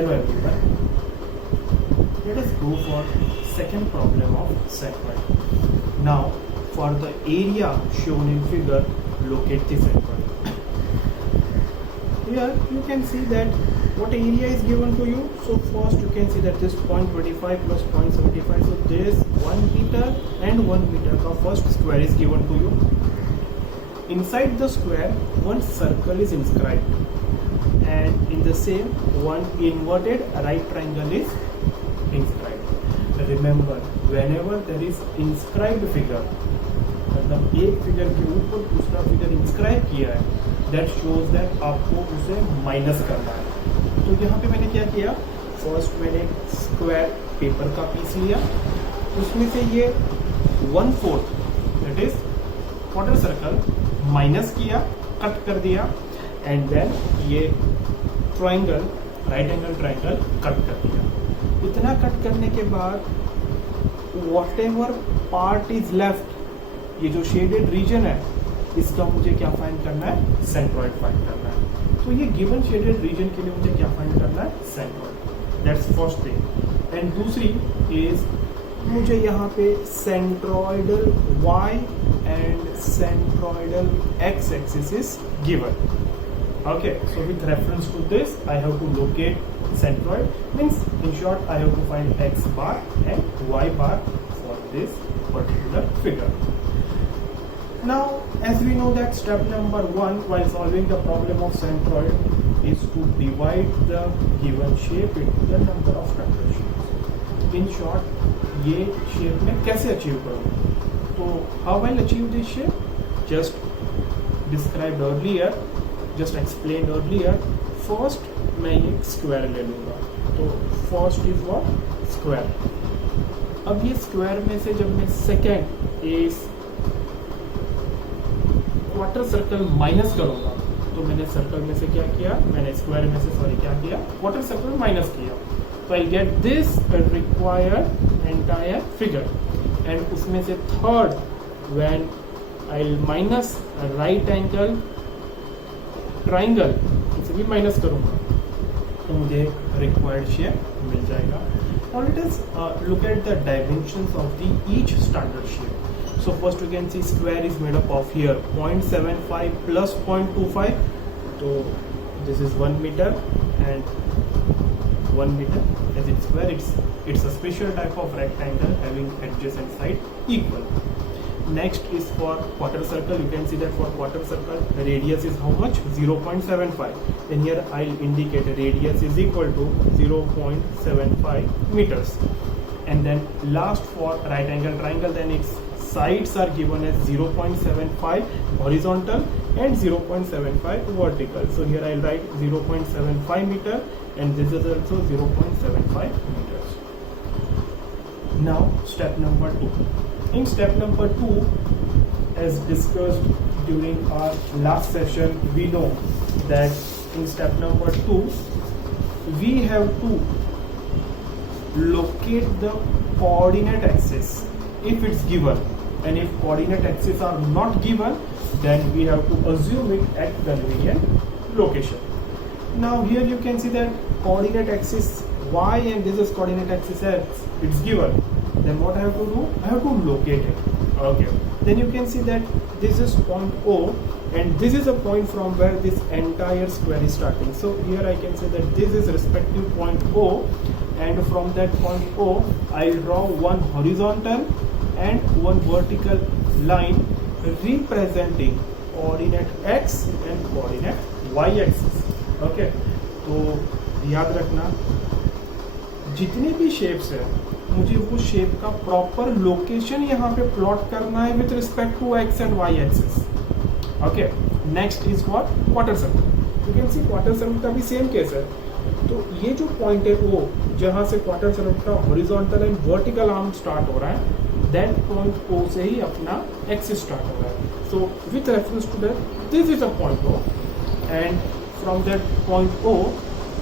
Hello everyone. Let us go for second problem of centroid. Now for the area shown in figure, locate the centroid. Here you can see that what area is given to you. So first you can see that this 0.25 plus 0.75. So this 1 meter and 1 meter. The first square is given to you. Inside the square, one circle is inscribed, and in the same one inverted right triangle is inscribed. Remember, whenever there is inscribed figure, मतलब एक फिगर के ऊपर दूसरा figure inscribe किया है, that shows that आपको उसे माइनस करना है. तो यहाँ पे मैंने क्या किया, फर्स्ट मैंने स्क्वायर पेपर का पीस लिया, उसमें से ये 1/4 that is quarter circle minus किया, कट कर दिया, एंड देन ये triangle, right angle triangle cut कर दिया. इतना कट करने के बाद what ever part is left, ये जो शेडेड रीजन है, इसका मुझे क्या फाइंड करना है, सेंट्रॉइड फाइंड करना है. तो ये गिवन शेडेड रीजन के लिए मुझे क्या फाइंड करना है, centroid. That's first thing. And दूसरी इज मुझे यहाँ पे centroidal y and centroidal x axis is given. Okay, so with reference to this I have to locate centroid, means in short I have to find x bar and y bar for this particular figure. Now as we know that step number 1 while solving the problem of centroid is to divide the given shape into the number of factor shapes. In short, ये शेप में कैसे अचीव करूँ. तो how I achieve this shape, just described earlier, just explain earlier. First मैं ये स्क्वायर ले लूँगा. तो फर्स्ट इज व्हाट, स्क्वायर. अब ये स्क्वायर में से जब मैं second is quarter circle minus करूँगा, तो मैंने सर्कल में से क्या किया, मैंने स्क्वायर में से सॉरी क्या किया, क्वार्टर सर्कल माइनस किया. तो I get this required entire figure. And उसमें से third when I minus right angle triangle, इसे भी माइनस करूंगा, तो मुझे रिक्वायर्ड शेप मिल जाएगा. Now let us look at the dimensions of the each standard shape. So first you can see square is made up of here 0.75 plus 0.25. So this is 1 meter and 1 meter. As it's square, it's a special type of rectangle having adjacent side equal. Next is for quarter circle. You can see that for quarter circle the radius is how much, 0.75. And here I'll indicate radius is equal to 0.75 meters. And then last for right angle triangle, then its sides are given as 0.75 horizontal and 0.75 vertical. So here I'll write 0.75 meter and this is also 0.75 meters. Now step number 2. In step number 2, as discussed during our last session, we know that in step number 2 we have to locate the coordinate axis if it's given, and if coordinate axes are not given, then we have to assume it at convenient location. Now here you can see that coordinate axis y and this is coordinate axis x, it's given. Then what I have to do, I have to locate it. Okay, then you can see that this is point O and this is a point from where this entire square is starting. So here I can say that this is respective point O, and from that point O I'll draw one horizontal and one vertical line representing coordinate x and coordinate y axis. Okay, तो याद रखना जितने भी शेप्स है मुझे वो शेप का proper location यहाँ पे प्लॉट करना है with respect to X and Y axis. Okay, next is what, quarter circle. You can see quarter circle का भी सेम केस है. तो ये जो पॉइंट है वो जहाँ से क्वार्टर सर्कल का horizontal and vertical arm start हो रहा है, दैट पॉइंट ओ से ही अपना एक्सिस स्टार्ट हो रहा है. So with reference to that this is a point O, and from that point O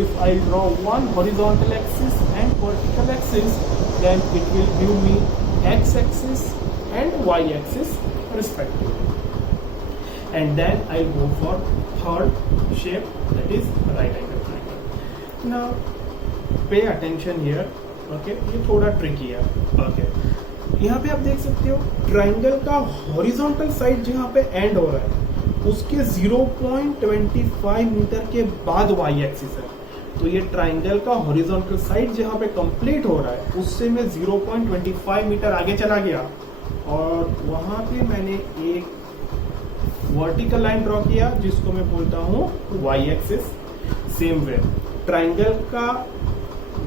if I draw one horizontal axis and vertical axis, then it will give me x axis and y axis respectively. And then I go for third shape, that is right angle triangle. Now pay attention here, okay, ये थोड़ा ट्रिकी है, ओके। यहाँ पे आप देख सकते हो ट्राइंगल का हॉरिजॉन्टल साइड जहाँ पे एंड हो रहा है उसके 0.25 मीटर के बाद वाई एक्सिस है। तो ये ट्राइंगल का हॉरिजॉन्टल साइड जहाँ पे कंप्लीट हो रहा है उससे मैं 0.25 मीटर आगे चला गया और वहाँ पे मैंने एक वर्टिकल लाइन ड्रॉ किया जिसको मैं बोलता हूँ Y axis. Same way triangle का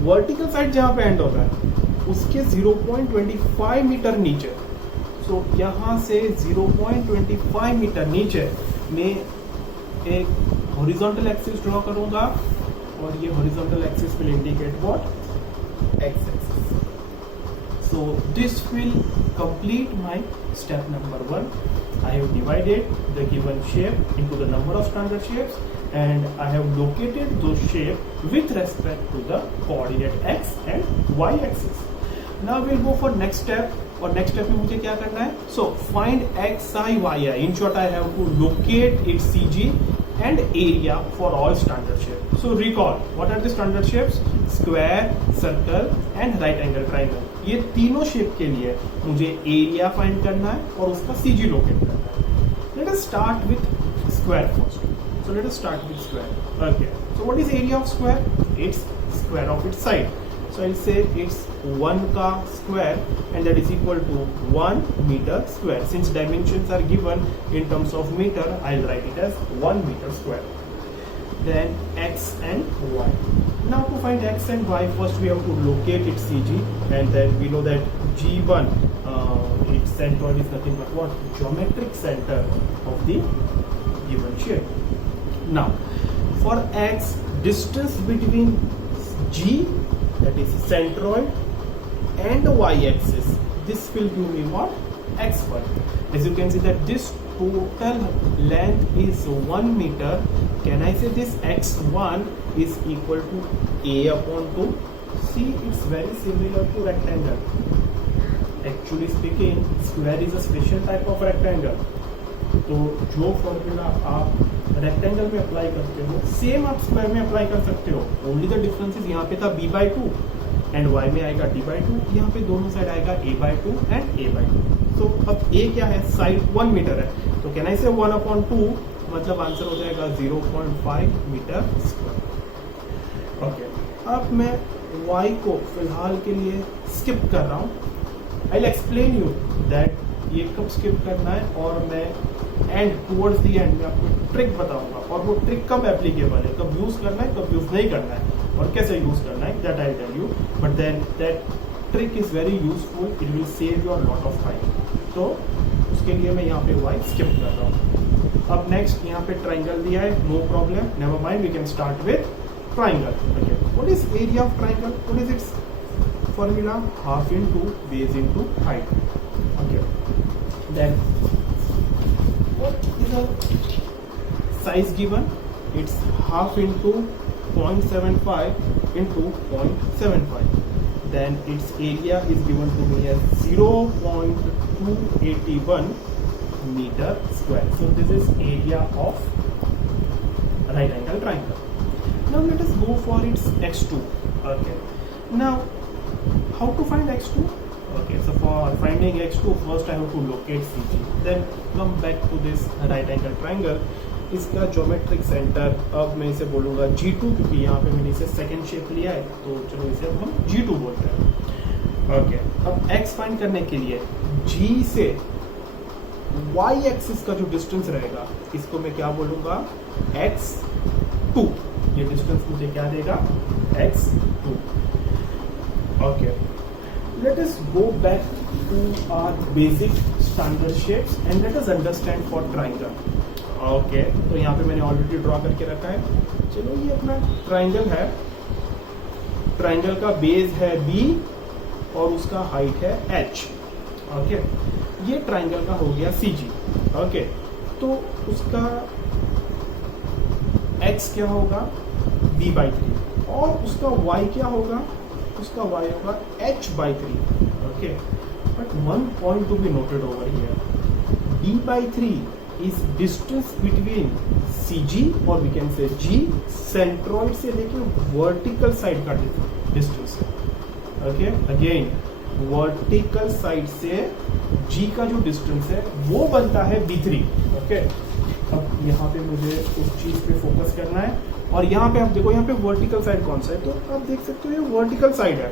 वर्टिकल साइड जहाँ पे एंड होता है उसके 0.25 मीटर नीचे, सो यहाँ से 0.25 मीटर नीचे मैं एक हॉरिजॉन्टल एक्सिस ड्रॉ करूंगा और ये horizontal axis will indicate what, x axis. So this will complete my step number 1. I have divided the given shape into the number of standard shapes and I have located those shapes with respect to the coordinate x and y axis. Now we'll go for next step. और next step में मुझे क्या करना है? So find xi yi. In short, I have to locate its CG and area for all standard shapes. So recall, what are the standard shapes? Square, circle and right angle triangle. ये तीनों शेप के लिए मुझे area find करना है और उसका CG locate करना है। Let us start with square first. So let us start with square. Okay. So what is area of square? It's square of its side. So I'll say it's 1 ka square and that is equal to 1 meter square. Since dimensions are given in terms of meter, I'll write it as 1 meter square. Then x and y. Now to find x and y, first we have to locate its CG and then we know that G1, its centroid is nothing but what? Geometric center of the given shape. Now for x, distance between G, that is centroid, and the y-axis, this will give me what? x1. As you can see that this total length is 1 meter. Can I say this x1 is equal to a upon 2? See, it's very similar to rectangle. Actually speaking, square is a special type of rectangle. तो जो फॉर्मूला आप रेक्टेंगल में अप्लाई करते हो सेम आप स्क्वायर में अप्लाई कर सकते हो। ओनली द डिफरेंस इज यहाँ पे था b/2 एंड y में आएगा d/2, यहाँ पे दोनों साइड आएगा a/2 एंड a/2। तो अब a क्या है? साइड 1 मीटर है, तो कैन आई से 1/2, मतलब आंसर हो जाएगा 0.5 मीटर स्क्वायर। ओके, अब मैं y को फिलहाल के लिए स्किप कर रहा हूँ। I will explain you that ये कब स्किप करना है और मैं एंड टुवर्ड्स द एंड में आपको ट्रिक बताऊंगा और वो ट्रिक कब एप्लीकेबल है, कब यूज करना है, कब यूज नहीं करना है और कैसे यूज करना है, that I tell you. But then that trick is very useful, it will save your lot of time. तो उसके लिए मैं यहाँ पे वाई स्किप कर रहा हूँ। अब नेक्स्ट यहाँ पे ट्राइंगल दिया है, no problem, never mind, we can start with triangle. Okay, what is area of triangle? What is its formula? Half into base into height. Okay, then what is the size given? It's half into 0.75 into 0.75. Then its area is given to me as 0.281 meter square. So this is area of right angle triangle. Now let us go for its x2. Okay, now how to find x2? Okay, so for finding x2, first I have to locate CG. Then come back to this right angle triangle. इसका geometric centre अब मैं इसे बोलूँगा G2, क्योंकि यहाँ पे मैंने इसे सेकंड शेप लिया है, तो चलो इसे अब हम G2 बोलते हैं। ओके, अब x फाइंड करने के लिए G से y एक्सिस का जो डिस्टेंस रहेगा इसको मैं क्या बोलूँगा? x2। ये डिस्टेंस मुझे क्या देगा? x2। Okay, let us go back to our basic standard shapes and let us understand for triangle. Okay, तो यहाँ पे मैंने ऑलरेडी ड्रॉ करके रखा है। चलो, ये अपना ट्राइंगल है, ट्राइंगल का बेस है b और उसका हाइट है h। ओके, ये ट्राइंगल का हो गया CG। ओके, तो उसका x क्या होगा? b/3 और उसका y क्या होगा? उसका y होगा h/3। Okay, but one point to be noted over here, b/3 is distance between CG or we can say G centroid से लेके वर्टिकल साइड का डिस्टेंस है। ओके, अगेन वर्टिकल साइड से G का जो डिस्टेंस है वो बनता है B3। ओके, अब यहाँ पे मुझे उस चीज पे फोकस करना है और यहाँ पे आप देखो, यहाँ पे वर्टिकल साइड कौन सा है, तो आप देख सकते हो ये वर्टिकल साइड है।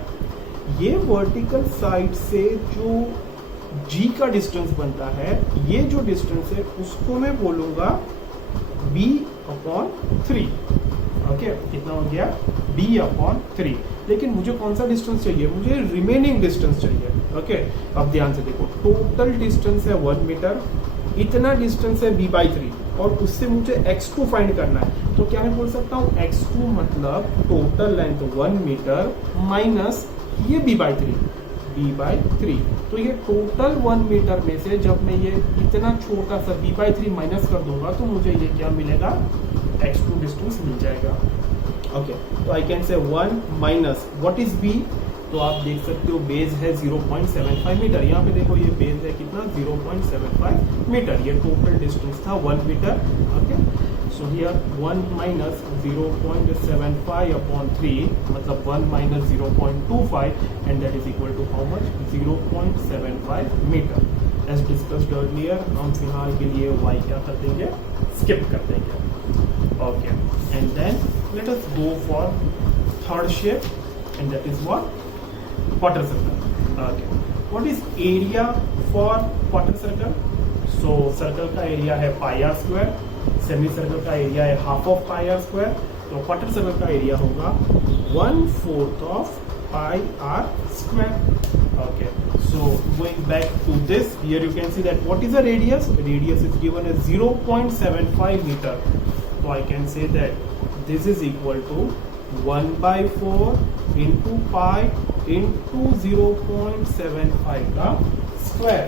ये वर्टिकल साइड से जो G का डिस्टेंस बनता है, ये जो डिस्टेंस है उसको मैं बोलूंगा B/3। ओके, कितना हो गया, B/3। लेकिन मुझे कौन सा डिस्टेंस चाहिए, मुझे रिमेनिंग डिस्टेंस चाहिए। ओके, अब ध्यान से देखो, टोटल डिस्टेंस है 1 मीटर, इतना डिस्टेंस है B/3 और उससे मुझे x2 फाइंड करना है। तो क्या मैं बोल सकता हूँ, x2 मतलब टोटल लेंथ 1 मीटर माइनस ये B/3। तो ये टोटल 1 मीटर में से जब मैं ये इतना छोटा सा B/3 माइनस कर दूंगा तो मुझे ये क्या मिलेगा, x2 डिस्टेंस मिल जाएगा। ओके, तो I can say 1 minus what is B, तो आप देख सकते हो बेस है 0.75 मीटर। यहाँ पे देखो ये बेस है कितना, 0.75 मीटर। ये टोटल डिस्टेंस था 1 metre. Okay, so here 1 minus 0.75/3 मतलब 1 minus 0.25 and that is equal to how much, 0.75 metre. As discussed earlier, हम फिलहाल के लिए y क्या कर देंगे, स्किप कर देंगे। Okay, and then let us go for third shape and that is what, quarter circle. Okay, what is area for quarter circle? So circle का एरिया है pi r square, semi circle का एरिया है half of pi r square, तो quarter circle का एरिया होगा 1/4 of pi r square. Okay, so going back to this, here you can see that what is the radius? The radius is given as 0.75 meter. So I can say that this is equal to 1/4 into pi into 0.75 का square,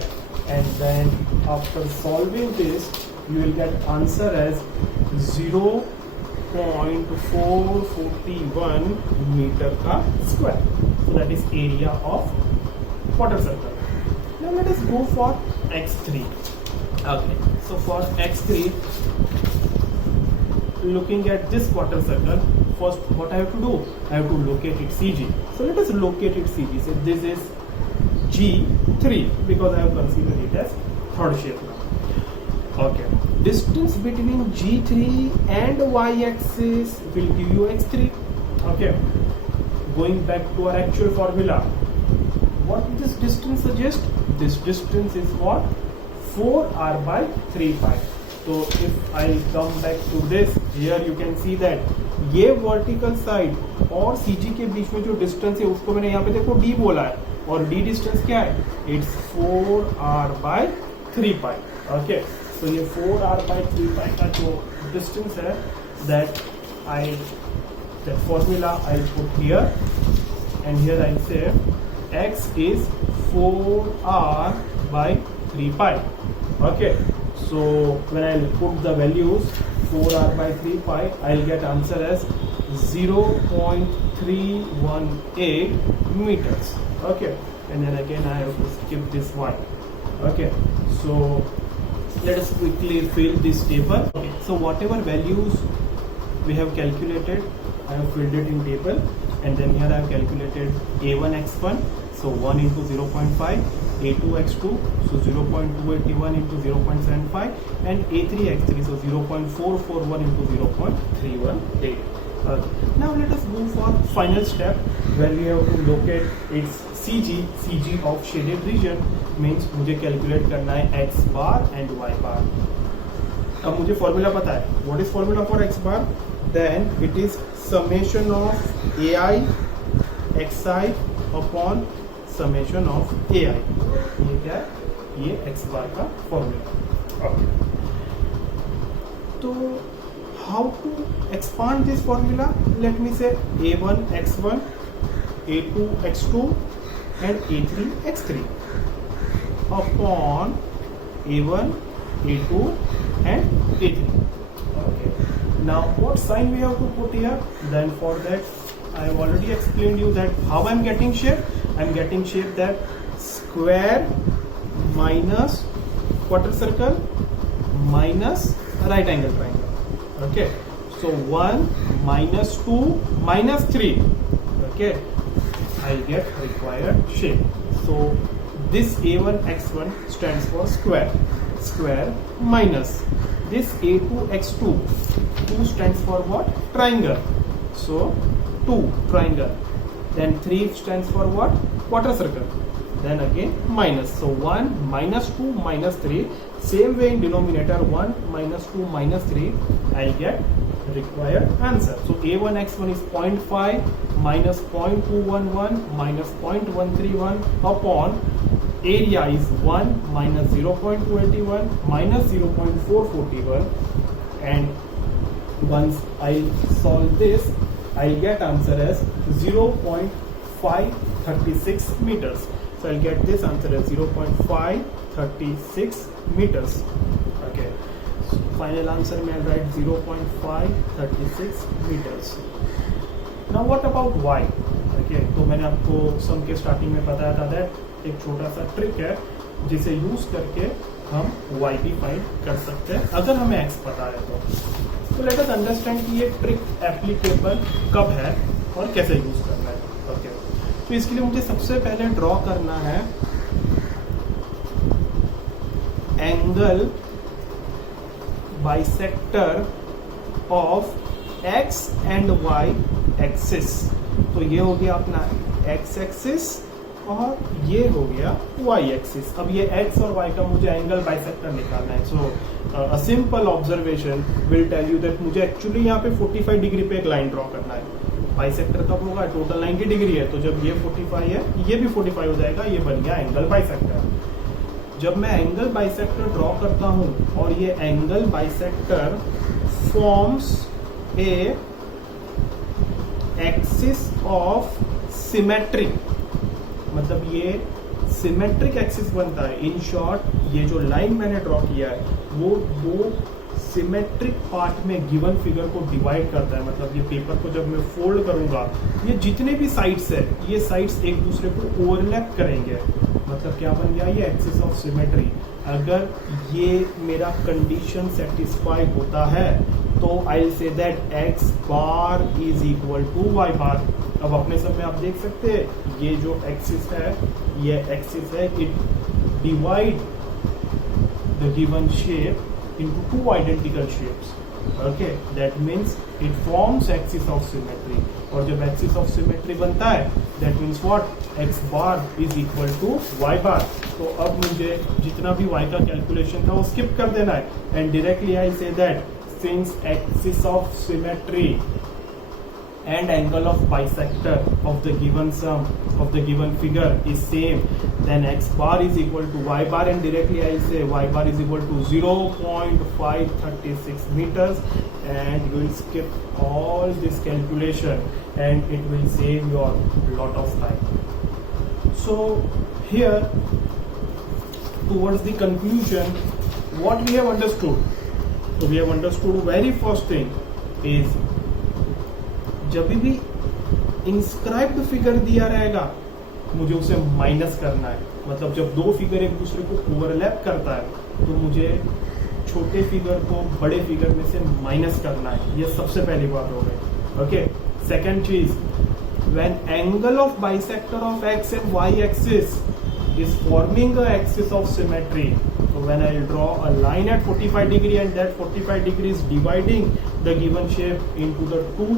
and then after solving this you will get answer as 0.441 meter का square. So that is area of quarter circle. Now let us go for x3. Okay, so for x3, looking at this quarter circle, first what I have to do, I have to locate its CG. So let us locate its CG. So this is G3 because I have considered it as third shape now. Okay, distance between G3 and y-axis will give you x3. Okay, going back to our actual formula, what this distance suggests? This distance is what, 4r/3 pi. So if I come back to this, here you can see that ये vertical side और CG के बीच में जो डिस्टेंस है उसको मैंने यहाँ पे देखो D बोला है, और D डिस्टेंस क्या है, इट्स 4r/3 pi. ओके, तो ये 4r/3 pi का जो डिस्टेंस है, that formula I'll put here, and here I'll say x is 4r/3 pi. Okay, so when I'll put the values 4r/3 pi, I'll get answer as 0.318 meters. Okay, and then again I have to skip this one. Okay, so let us quickly fill this table. Okay, so whatever values we have calculated, I have filled it in table, and then here I have calculated a1 x1, so 1 into 0.5, a2 x2, so 0.281 into 0.75, and a3 x3, so 0.441 into 0.318. Now let us go for final step where we have to locate its CG of shaded region, means मुझे calculate करना है x bar and y bar. अब मुझे formula पता है, what is formula for x bar? Then it is summation of ai xi upon summation of ai. ये क्या है, ये x bar का formula. Okay. तो how to expand this formula? Let me say a1 x1, a2 x2, and a3 x3 upon a1, a2, and a3. Okay. Now what sign we have to put here? Then for that I have already explained you that how I am getting shape. I am getting shape that square minus quarter circle minus right angle triangle. Okay, so 1 minus 2 minus 3. Okay, I'll get required shape. So this a1 x1 stands for square minus this a2 x2. 2 stands for what? Triangle. So 2 triangle. Then 3 stands for what? Quarter circle. Then again minus. So 1 minus 2 minus 3. Same way in denominator 1 minus 2 minus 3. I'll get required answer. So a1 x1 is 0.5 minus 0.211 minus 0.131 upon area is 1 minus 0.281 minus 0.441, and once I solve this, I'll get answer as 0.536 meters. So I'll get this answer as 0.536 meters. Okay, so final answer may I write 0.536 meters. Now what about y? Okay, तो मैंने आपको सम के स्टार्टिंग में बताया था दैट एक छोटा सा ट्रिक है जिसे यूज करके हम y भी फाइंड कर सकते हैं अगर हमें x पता है तो लेट अस अंडरस्टैंड कि ये ट्रिक एप्लीकेबल कब है और कैसे यूज करना है. ओके, तो इसके लिए मुझे सबसे पहले ड्रॉ करना है angle bisector of x and y axis. तो ये हो गया अपना x एक्सिस और ये हो गया y एक्सिस. अब ये x और y का मुझे एंगल बाइसेक्टर निकालना है. So a simple observation will tell you that मुझे एक्चुअली यहाँ पे 45 डिग्री पे एक लाइन ड्रॉ करना है. बाइसेक्टर कब होगा? टोटल 90 डिग्री है, तो जब ये 45 है ये भी 45 हो जाएगा. ये बन गया एंगल बाइसेक्टर. जब मैं एंगल बाइसेक्टर ड्रॉ करता हूँ और ये angle bisector forms a axis of symmetry, मतलब ये सिमेट्रिक एक्सिस बनता है. इन शॉर्ट ये जो लाइन मैंने ड्रॉ किया है वो दो सिमेट्रिक पार्ट में गिवन फिगर को डिवाइड करता है. मतलब ये पेपर को जब मैं फोल्ड करूंगा ये जितने भी साइड्स है ये साइड्स एक दूसरे को ओवरलैप करेंगे. मतलब क्या बन गया? ये एक्सिस ऑफ सिमेट्री. अगर ये मेरा कंडीशन सेटिस्फाई होता है तो I will say that x bar is equal to y bar. अब अपने सब में आप देख सकते हैं ये जो एक्सिस है ये एक्सिस है, it divide the given shape into two identical shapes. Okay, that means it forms axis of symmetry. और जब axis of symmetry बनता है that means what? x bar is equal to y bar. तो अब मुझे जितना भी y का कैलकुलेशन था वो स्किप कर देना है and directly I say that since axis of symmetry and angle of bisector of the given sum of the given figure is same, then x bar is equal to y bar, and directly I say y bar is equal to 0.536 meters, and you will skip all this calculation and it will save your lot of time. So here towards the conclusion, what we have understood, so we have understood very first thing is जब भी inscribed figure दिया रहेगा मुझे उसे माइनस करना है. मतलब जब दो फिगर एक दूसरे को ओवरलैप करता है तो मुझे छोटे फिगर को बड़े फिगर में से माइनस करना है. ये सबसे पहली बात हो गई. ओके, सेकेंड चीज, when angle of bisector of X and Y axis is forming a axis of symmetry, so when I draw a line at 45 degree and that 45 degree is dividing the given shape into the two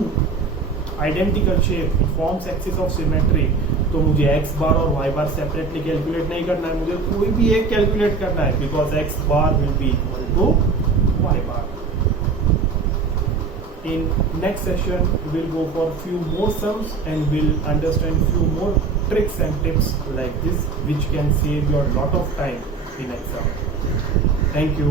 identical shape, it forms axis of symmetry. तो मुझे x बार और y बार separately calculate नहीं करना है, मुझे कोई भी एक कैलकुलेट करना है because x bar will be equal to y bar. In next session we'll go for few more sums and we'll understand few more tricks and tips like this which can save your lot of time in exam. Thank you.